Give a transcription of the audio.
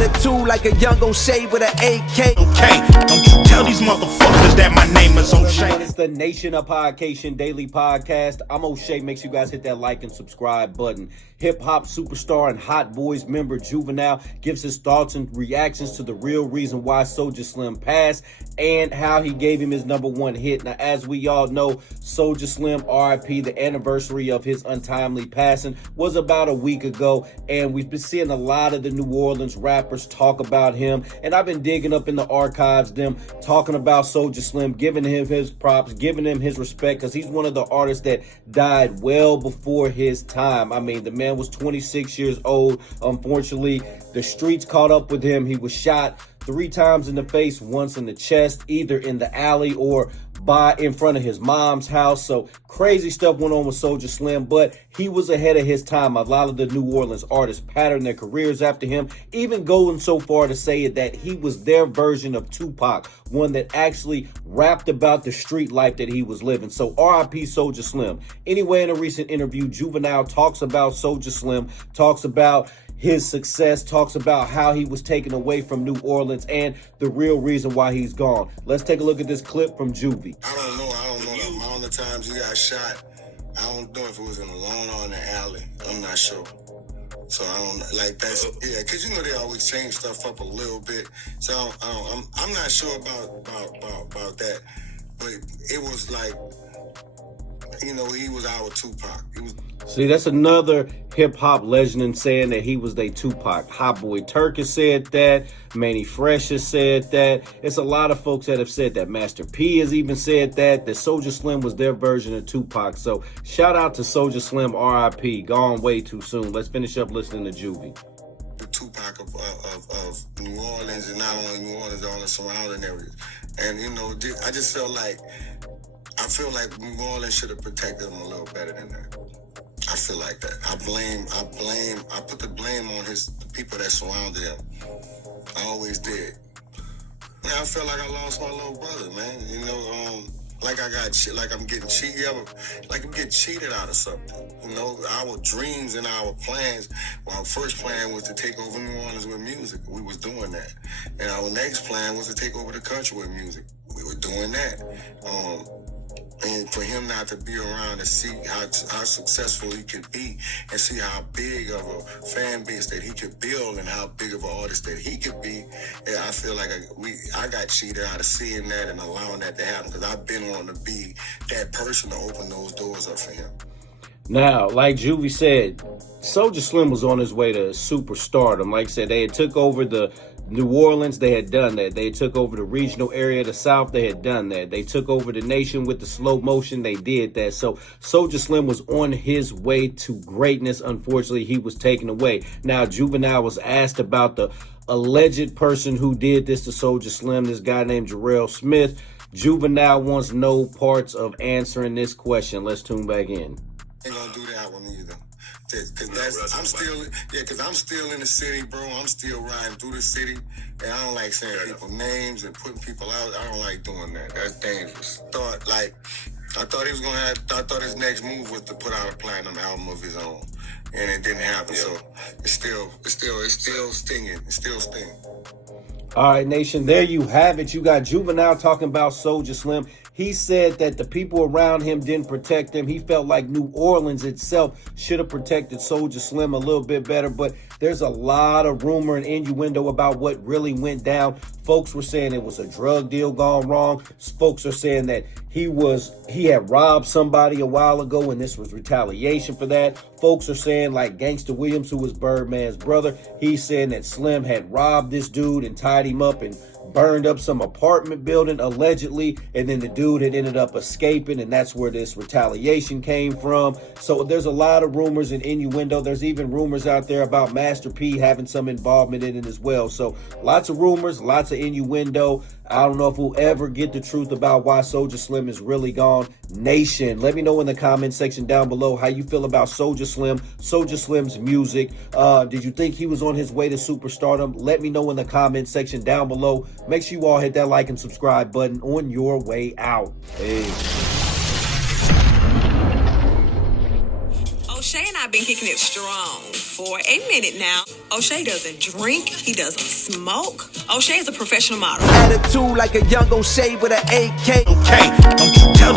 a two like a young O'Shea with an AK. Okay, don't you tell these motherfuckers that my name is O'Shea. It's the Nation of Podcation Daily Podcast. I'm O'Shea. Make sure you guys hit that like and subscribe button. Hip-hop superstar and Hot Boys member Juvenile gives his thoughts and reactions to the real reason why Soulja Slim passed and how he gave him his #1 hit. Now, as we all know, Soulja Slim, RIP, the anniversary of his untimely passing was about a week ago, and we've been seeing a lot of the New Orleans rappers talk about him, and I've been digging up in the archives, them talking about Soulja Slim, giving him his props, giving him his respect, because he's one of the artists that died well before his time. I mean, the man was 26 years old. Unfortunately, the streets caught up with him. He was shot 3 times in the face, once in the chest, either in the alley or in front of his mom's house. So crazy stuff went on with Soulja Slim, but he was ahead of his time. A lot of the New Orleans artists patterned their careers after him, even going so far to say that he was their version of Tupac, one that actually rapped about the street life that he was living. So RIP Soulja Slim. Anyway, in a recent interview, Juvenile talks about Soulja Slim, talks about his success, talks about how he was taken away from New Orleans and the real reason why he's gone. Let's take a look at this clip from Juvie. I don't know the amount of times he got shot. I don't know if it was in the lawn or in the alley. I'm not sure. So I don't like that's because you know they always change stuff up a little bit. So I'm not sure about that. But it was like, you know, he was our Tupac. See, that's another hip-hop legend in saying that he was their Tupac. Hot Boy Turk has said that. Manny Fresh has said that. It's a lot of folks that have said that. Master P has even said that Soulja Slim was their version of Tupac. So shout out to Soulja Slim, RIP. Gone way too soon. Let's finish up listening to Juvie. The Tupac of New Orleans, and not only New Orleans, all the surrounding areas. And, you know, I just feel like New Orleans should have protected him a little better than that. I feel like that. I put the blame on the people that surrounded him. I always did. Man, I feel like I lost my little brother, man. You know, like I'm getting cheated, like I'm getting cheated out of something. You know, our dreams and our plans. Well, our first plan was to take over New Orleans with music. We was doing that. And our next plan was to take over the country with music. We were doing that. And for him not to be around to see how successful he could be and see how big of a fan base that he could build and how big of an artist that he could be, I feel like I got cheated out of seeing that and allowing that to happen because I've been wanting to be that person to open those doors up for him. Now, like Juvie said, Soulja Slim was on his way to superstardom. Like I said, they had took over the New Orleans, they had done that. They took over the regional area of the South, they had done that. They took over the nation with the slow motion, they did that. So Soulja Slim was on his way to greatness. Unfortunately, he was taken away. Now, Juvenile was asked about the alleged person who did this to Soulja Slim, this guy named Jarrell Smith. Juvenile wants no parts of answering this question. Let's tune back in. Ain't gonna do that one either. Cause I'm still in the city, bro. I'm still riding through the city, and I don't like saying people's names and putting people out. I don't like doing that. That's dangerous. I thought his next move was to put out a platinum album of his own, and it didn't happen. So it's still stinging. It's still stinging. All right, Nation, there you have it. You got Juvenile talking about Soulja Slim. He said that the people around him didn't protect him. He felt like New Orleans itself should have protected Soulja Slim a little bit better, but there's a lot of rumor and innuendo about what really went down. Folks were saying it was a drug deal gone wrong. Folks are saying that he had robbed somebody a while ago and this was retaliation for that. Folks are saying like Gangsta Williams, who was Birdman's brother, he's saying that Slim had robbed this dude and tied him up and burned up some apartment building allegedly, and then the dude had ended up escaping, and that's where this retaliation came from. So there's a lot of rumors and innuendo. There's even rumors out there about Master P having some involvement in it as well. So lots of rumors, lots of innuendo. I don't know if we'll ever get the truth about why Soulja Slim is really gone. Nation, let me know in the comment section down below how you feel about Soulja Slim, Soulja Slim's music. Did you think he was on his way to superstardom? Let me know in the comment section down below. Make sure you all hit that like and subscribe button on your way out. Peace. O'Shea and I been been kicking it strong for a minute now. O'Shea doesn't drink. He doesn't smoke. O'Shea is a professional model. Attitude like a young O'Shea with an AK. Okay, don't you tell